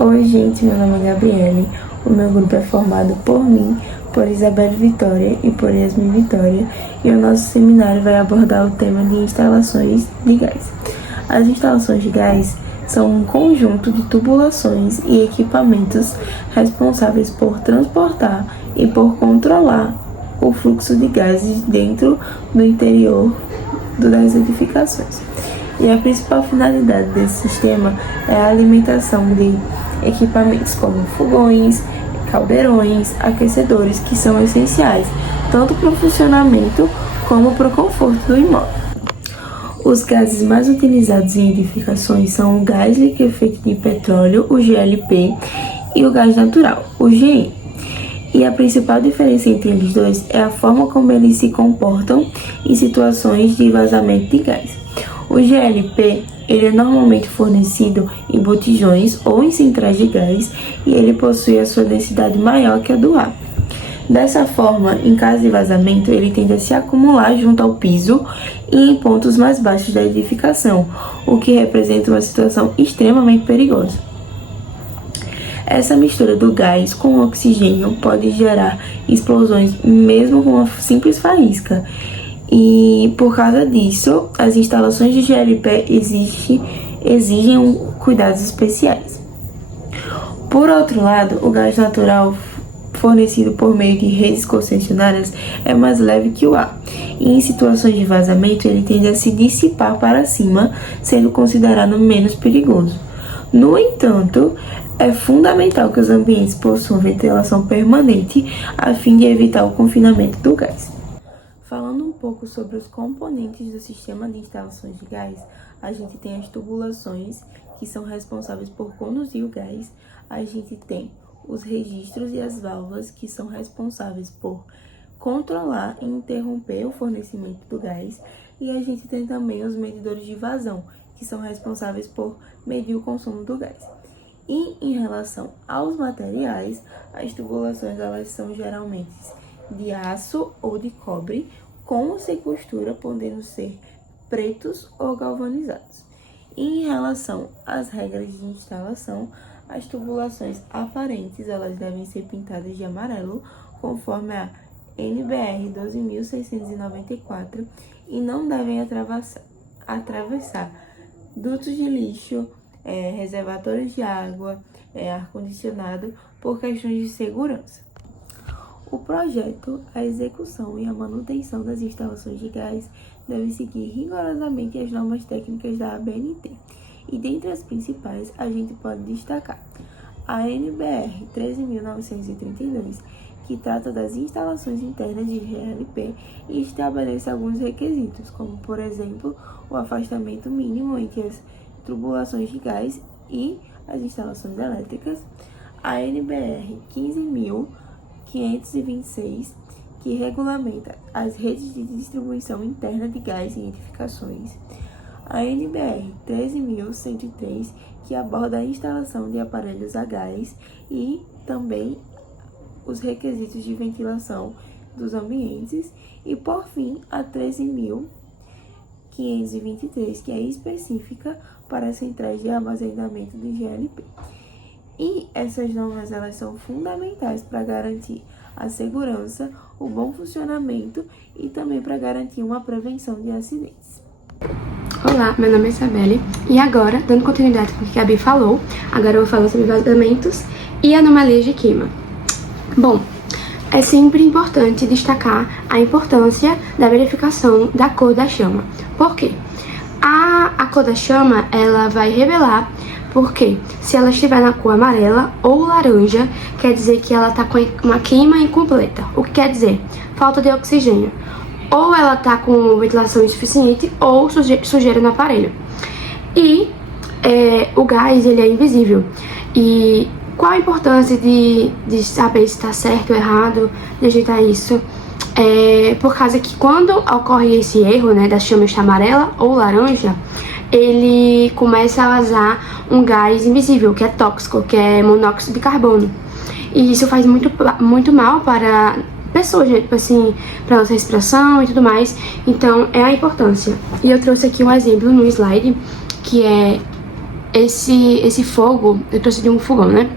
Oi gente, meu nome é Gabriele, o meu grupo é formado por mim, por Isabelle Vitória e por Yasmin Vitória, e o nosso seminário vai abordar o tema de instalações de gás. As instalações de gás são um conjunto de tubulações e equipamentos responsáveis por transportar e por controlar o fluxo de gases dentro do interior das edificações. E a principal finalidade desse sistema é a alimentação de equipamentos como fogões, caldeirões, aquecedores, que são essenciais tanto para o funcionamento como para o conforto do imóvel. Os gases mais utilizados em edificações são o gás liquefeito de petróleo, o GLP, e o gás natural, o GN. E a principal diferença entre eles dois é a forma como eles se comportam em situações de vazamento de gás. O GLP, ele é normalmente fornecido em botijões ou em centrais de gás e ele possui a sua densidade maior que a do ar. Dessa forma, em caso de vazamento, ele tende a se acumular junto ao piso e em pontos mais baixos da edificação, o que representa uma situação extremamente perigosa. Essa mistura do gás com o oxigênio pode gerar explosões mesmo com uma simples faísca. E por causa disso, as instalações de GLP exigem cuidados especiais. Por outro lado, o gás natural fornecido por meio de redes concessionárias é mais leve que o ar, e em situações de vazamento ele tende a se dissipar para cima, sendo considerado menos perigoso. No entanto, é fundamental que os ambientes possuam ventilação permanente a fim de evitar o confinamento do gás. Falando um pouco sobre os componentes do sistema de instalações de gás, a gente tem as tubulações, que são responsáveis por conduzir o gás. A gente tem os registros e as válvulas, que são responsáveis por controlar e interromper o fornecimento do gás. E a gente tem também os medidores de vazão, que são responsáveis por medir o consumo do gás. E em relação aos materiais, as tubulações elas são geralmente de aço ou de cobre, com ou sem costura, podendo ser pretos ou galvanizados. E em relação às regras de instalação, as tubulações aparentes elas devem ser pintadas de amarelo, conforme a NBR 12.694, e não devem atravessar dutos de lixo, reservatórios de água, ar-condicionado, por questões de segurança. O projeto, a execução e a manutenção das instalações de gás devem seguir rigorosamente as normas técnicas da ABNT. E dentre as principais, a gente pode destacar a NBR 13.932, que trata das instalações internas de GLP e estabelece alguns requisitos, como, por exemplo, o afastamento mínimo entre as tubulações de gás e as instalações elétricas. A NBR 15.526, que regulamenta as redes de distribuição interna de gás em edificações. A NBR 13.103, que aborda a instalação de aparelhos a gás e também os requisitos de ventilação dos ambientes. E, por fim, a 13.523, que é específica para as centrais de armazenamento de GLP. E essas normas elas são fundamentais para garantir a segurança, o bom funcionamento e também para garantir uma prevenção de acidentes. Olá, meu nome é Isabelle e agora, dando continuidade com o que a Gabi falou, agora eu vou falar sobre vazamentos e anomalias de queima. Bom, é sempre importante destacar a importância da verificação da cor da chama. Por quê? A cor da chama, ela vai revelar porque se ela estiver na cor amarela ou laranja, quer dizer que ela está com uma queima incompleta. O que quer dizer? Falta de oxigênio. Ou ela está com ventilação insuficiente ou sujeira no aparelho. E o gás, ele é invisível. E qual a importância de saber se está certo ou errado, de ajeitar isso? Por causa que quando ocorre esse erro, né, da chama estar amarela ou laranja, ele começa a vazar um gás invisível, que é tóxico, que é monóxido de carbono. E isso faz muito mal para pessoas, né? Tipo assim, para nossa respiração e tudo mais. Então, é a importância. E eu trouxe aqui um exemplo no slide, que é esse fogo, eu trouxe de um fogão, né?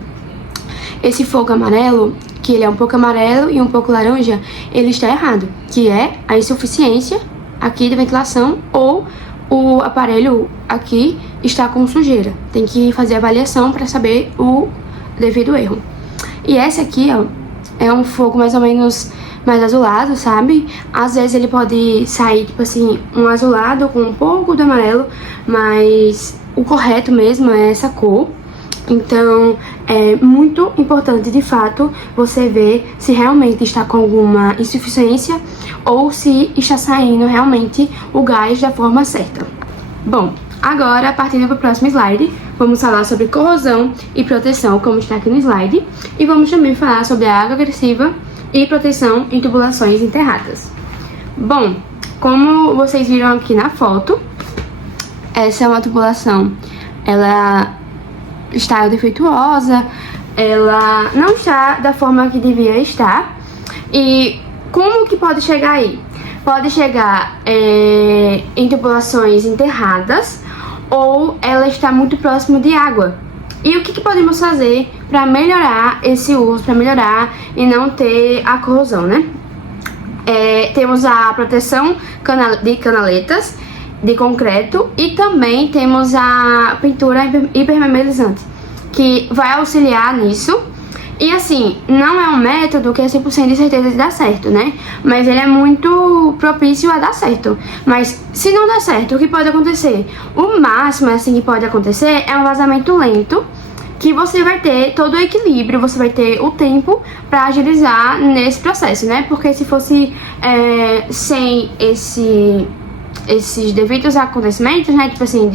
Esse fogo amarelo, que ele é um pouco amarelo e um pouco laranja, ele está errado, que é a insuficiência aqui de ventilação ou o aparelho aqui está com sujeira. Tem que fazer a avaliação para saber o devido erro. E esse aqui, ó, é um fogo mais ou menos mais azulado, sabe? Às vezes ele pode sair, tipo assim, um azulado com um pouco do amarelo, mas o correto mesmo é essa cor. Então, é muito importante, de fato, você ver se realmente está com alguma insuficiência ou se está saindo realmente o gás da forma certa. Bom, agora, partindo para o próximo slide, vamos falar sobre corrosão e proteção, como está aqui no slide, e vamos também falar sobre a água agressiva e proteção em tubulações enterradas. Bom, como vocês viram aqui na foto, essa é uma tubulação, ela está defeituosa, ela não está da forma que devia estar. E como que pode chegar aí? Pode chegar em tubulações enterradas ou ela está muito próximo de água. E o que podemos fazer para melhorar esse uso, para melhorar e não ter a corrosão, né? Temos a proteção de canaletas de concreto e também temos a pintura hipermeabilizante, que vai auxiliar nisso. E assim, não é um método que é 100% de certeza de dar certo, né? Mas ele é muito propício a dar certo. Mas se não der certo, o que pode acontecer? O máximo assim que pode acontecer é um vazamento lento, que você vai ter todo o equilíbrio, você vai ter o tempo para agilizar nesse processo, né? Porque se fosse sem esses devidos acontecimentos, né, tipo assim,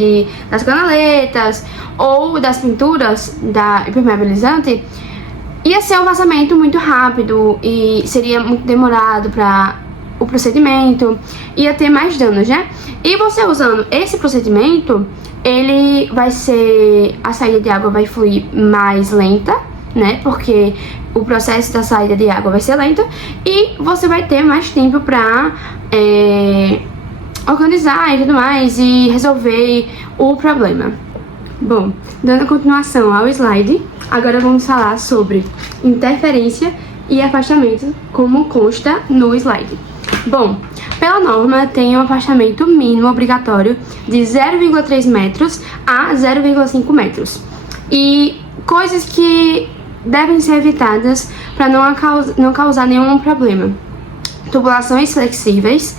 das canaletas ou das pinturas da impermeabilizante, ia ser um vazamento muito rápido e seria muito demorado para o procedimento, ia ter mais danos, né? E você usando esse procedimento, ele vai ser, a saída de água vai fluir mais lenta, né? Porque o processo da saída de água vai ser lento e você vai ter mais tempo para organizar e tudo mais e resolver o problema. Bom, dando continuação ao slide, agora vamos falar sobre interferência e afastamento, como consta no slide. Bom, pela norma tem um afastamento mínimo obrigatório de 0,3 metros a 0,5 metros. E coisas que devem ser evitadas para não causar nenhum problema. Tubulações flexíveis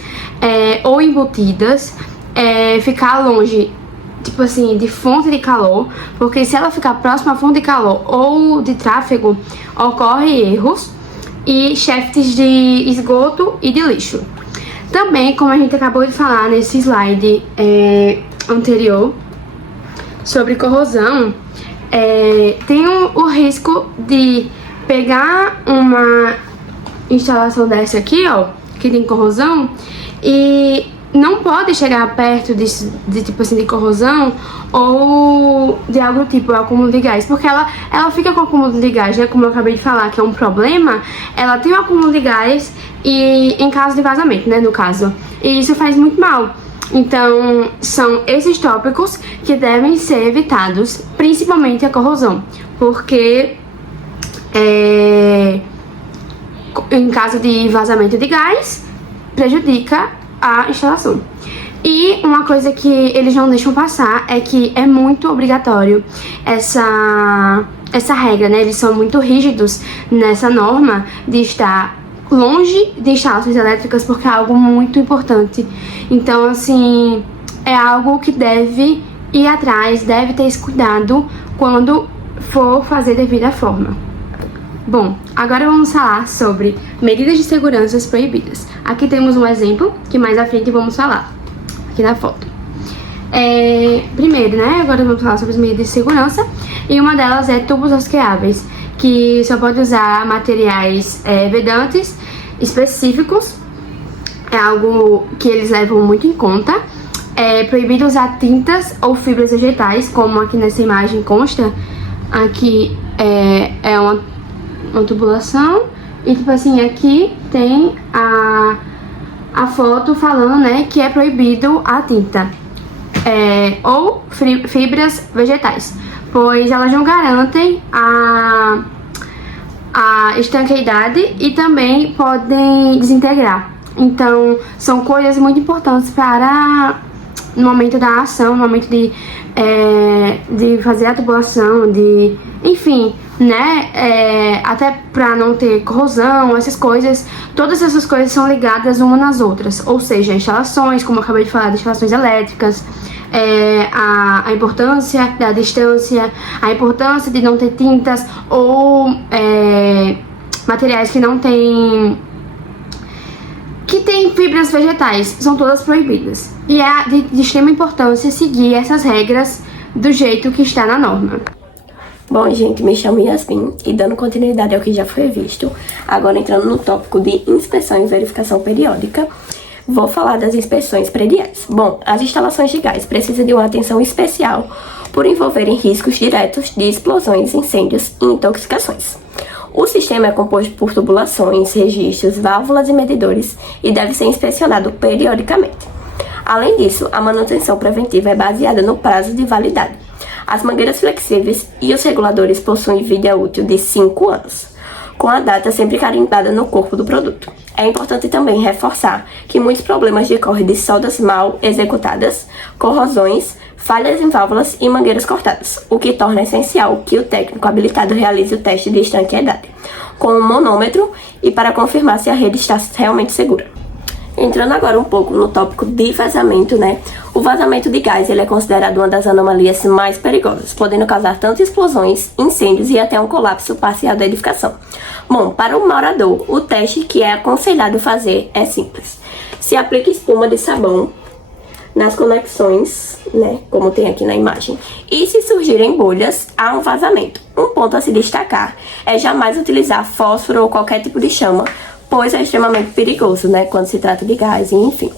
ou embutidas, ficar longe, tipo assim, de fonte de calor, porque se ela ficar próxima à fonte de calor ou de tráfego, ocorre erros, e shafts de esgoto e de lixo. Também, como a gente acabou de falar nesse slide anterior sobre corrosão, tem o risco de pegar uma instalação dessa aqui, ó, que tem corrosão, e não pode chegar perto de tipo assim, de corrosão ou de algo tipo acúmulo de gás, porque ela fica com acúmulo de gás, né? Como eu acabei de falar, que é um problema, ela tem um acúmulo de gás e em caso de vazamento, né, no caso. E isso faz muito mal. Então, são esses tópicos que devem ser evitados, principalmente a corrosão, porque em caso de vazamento de gás, prejudica a instalação. E uma coisa que eles não deixam passar é que é muito obrigatório essa regra, né? Eles são muito rígidos nessa norma de estar longe de instalações elétricas, porque é algo muito importante. Então, assim, é algo que deve ir atrás, deve ter esse cuidado quando for fazer devida forma. Bom, agora vamos falar sobre medidas de segurança proibidas. Aqui temos um exemplo que mais à frente vamos falar, aqui na foto. Primeiro, né, agora vamos falar sobre as medidas de segurança, e uma delas é tubos rastreáveis, que só pode usar materiais vedantes específicos, é algo que eles levam muito em conta. É proibido usar tintas ou fibras vegetais, como aqui nessa imagem consta. Aqui é uma tubulação e tipo assim, aqui tem a foto falando, né, que é proibido a tinta. ou fibras vegetais, pois elas não garantem a estanqueidade e também podem desintegrar. Então, são coisas muito importantes para no momento da ação, no momento de fazer a tubulação, enfim, né? Até para não ter corrosão, essas coisas. Todas essas coisas são ligadas umas nas outras. Ou seja, instalações, como eu acabei de falar, de instalações elétricas, a importância da distância, a importância de não ter tintas ou materiais que não têm fibras vegetais, são todas proibidas. E é de extrema importância seguir essas regras do jeito que está na norma. Bom, gente, me chamo Yasmin e dando continuidade ao que já foi visto, agora entrando no tópico de inspeção e verificação periódica, vou falar das inspeções prediais. Bom, as instalações de gás precisam de uma atenção especial por envolverem riscos diretos de explosões, incêndios e intoxicações. O sistema é composto por tubulações, registros, válvulas e medidores e deve ser inspecionado periodicamente. Além disso, a manutenção preventiva é baseada no prazo de validade. As mangueiras flexíveis e os reguladores possuem vida útil de 5 anos, com a data sempre carimbada no corpo do produto. É importante também reforçar que muitos problemas decorrem de soldas mal executadas, corrosões, falhas em válvulas e mangueiras cortadas, o que torna essencial que o técnico habilitado realize o teste de estanqueidade com um manômetro e para confirmar se a rede está realmente segura. Entrando agora um pouco no tópico de vazamento, né? O vazamento de gás ele é considerado uma das anomalias mais perigosas, podendo causar tanto explosões, incêndios e até um colapso parcial da edificação. Bom, para o morador, o teste que é aconselhado fazer é simples. Se aplica espuma de sabão nas conexões, né, como tem aqui na imagem. E se surgirem bolhas, há um vazamento. Um ponto a se destacar é jamais utilizar fósforo ou qualquer tipo de chama, pois é extremamente perigoso, né, quando se trata de gás, enfim.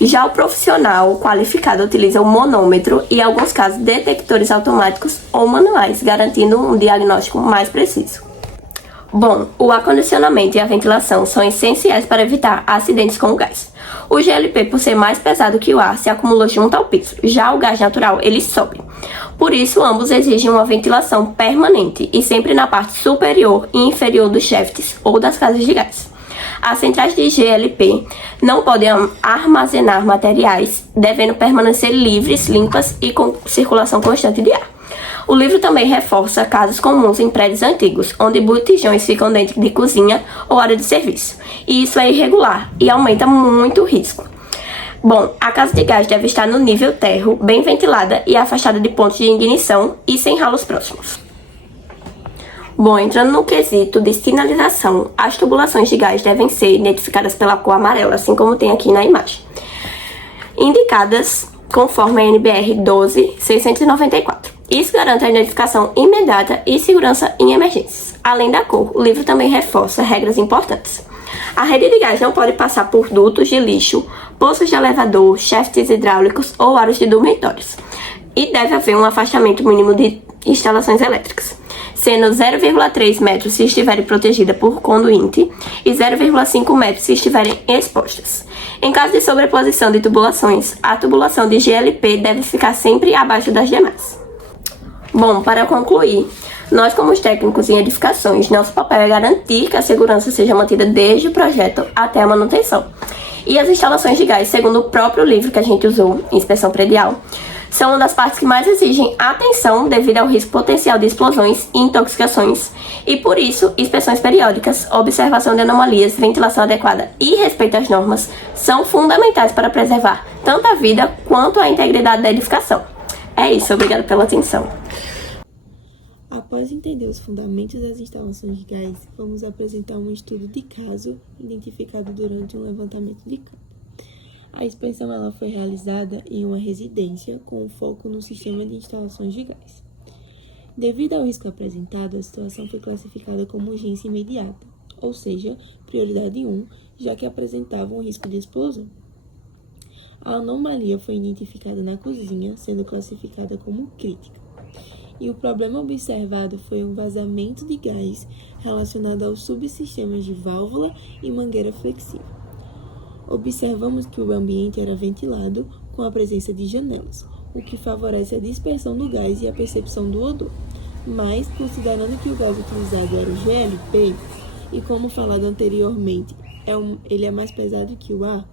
Já o profissional qualificado utiliza o manômetro e, em alguns casos, detectores automáticos ou manuais, garantindo um diagnóstico mais preciso. Bom, o acondicionamento e a ventilação são essenciais para evitar acidentes com o gás. O GLP, por ser mais pesado que o ar, se acumula junto ao piso. Já o gás natural, ele sobe. Por isso, ambos exigem uma ventilação permanente e sempre na parte superior e inferior dos shafts ou das casas de gás. As centrais de GLP não podem armazenar materiais, devendo permanecer livres, limpas e com circulação constante de ar. O livro também reforça casos comuns em prédios antigos, onde botijões ficam dentro de cozinha ou área de serviço. E isso é irregular e aumenta muito o risco. Bom, a casa de gás deve estar no nível térreo, bem ventilada e afastada de pontos de ignição e sem ralos próximos. Bom, entrando no quesito de sinalização, as tubulações de gás devem ser identificadas pela cor amarela, assim como tem aqui na imagem. Indicadas conforme a NBR 12694. Isso garante a identificação imediata e segurança em emergências. Além da cor, o livro também reforça regras importantes. A rede de gás não pode passar por dutos de lixo, poços de elevador, shafts hidráulicos ou aros de dormitórios. E deve haver um afastamento mínimo de instalações elétricas, sendo 0,3 metros se estiverem protegidas por conduíte e 0,5 metros se estiverem expostas. Em caso de sobreposição de tubulações, a tubulação de GLP deve ficar sempre abaixo das demais. Bom, para concluir, nós como técnicos em edificações, nosso papel é garantir que a segurança seja mantida desde o projeto até a manutenção. E as instalações de gás, segundo o próprio livro que a gente usou, Inspeção Predial, são uma das partes que mais exigem atenção devido ao risco potencial de explosões e intoxicações. E por isso, inspeções periódicas, observação de anomalias, ventilação adequada e respeito às normas são fundamentais para preservar tanto a vida quanto a integridade da edificação. É isso, obrigada pela atenção. Após entender os fundamentos das instalações de gás, vamos apresentar um estudo de caso identificado durante um levantamento de campo. A inspeção ela foi realizada em uma residência com foco no sistema de instalações de gás. Devido ao risco apresentado, a situação foi classificada como urgência imediata, ou seja, prioridade 1, já que apresentava um risco de explosão. A anomalia foi identificada na cozinha, sendo classificada como crítica. E o problema observado foi um vazamento de gás relacionado aos subsistemas de válvula e mangueira flexível. Observamos que o ambiente era ventilado com a presença de janelas. o que favorece a dispersão do gás e a percepção do odor. Mas, considerando que o gás utilizado era o GLP, e como falado anteriormente, ele é mais pesado que o ar,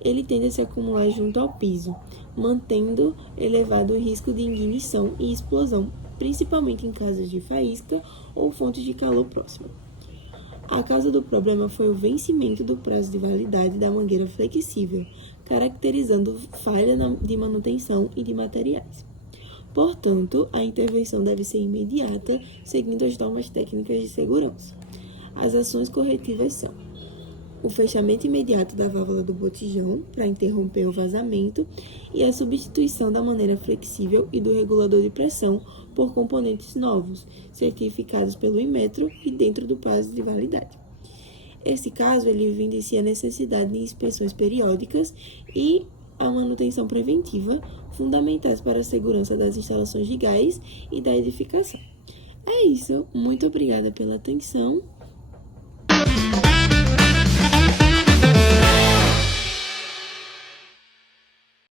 ele tende a se acumular junto ao piso, mantendo elevado o risco de ignição e explosão, principalmente em casas de faísca ou fontes de calor próximas. A causa do problema foi o vencimento do prazo de validade da mangueira flexível, caracterizando falha de manutenção e de materiais. Portanto, a intervenção deve ser imediata, seguindo as normas técnicas de segurança. As ações corretivas são o fechamento imediato da válvula do botijão para interromper o vazamento e a substituição da maneira flexível e do regulador de pressão por componentes novos, certificados pelo Inmetro e dentro do prazo de validade. Esse caso, ele evidencia a necessidade de inspeções periódicas e a manutenção preventiva, fundamentais para a segurança das instalações de gás e da edificação. É isso, muito obrigada pela atenção.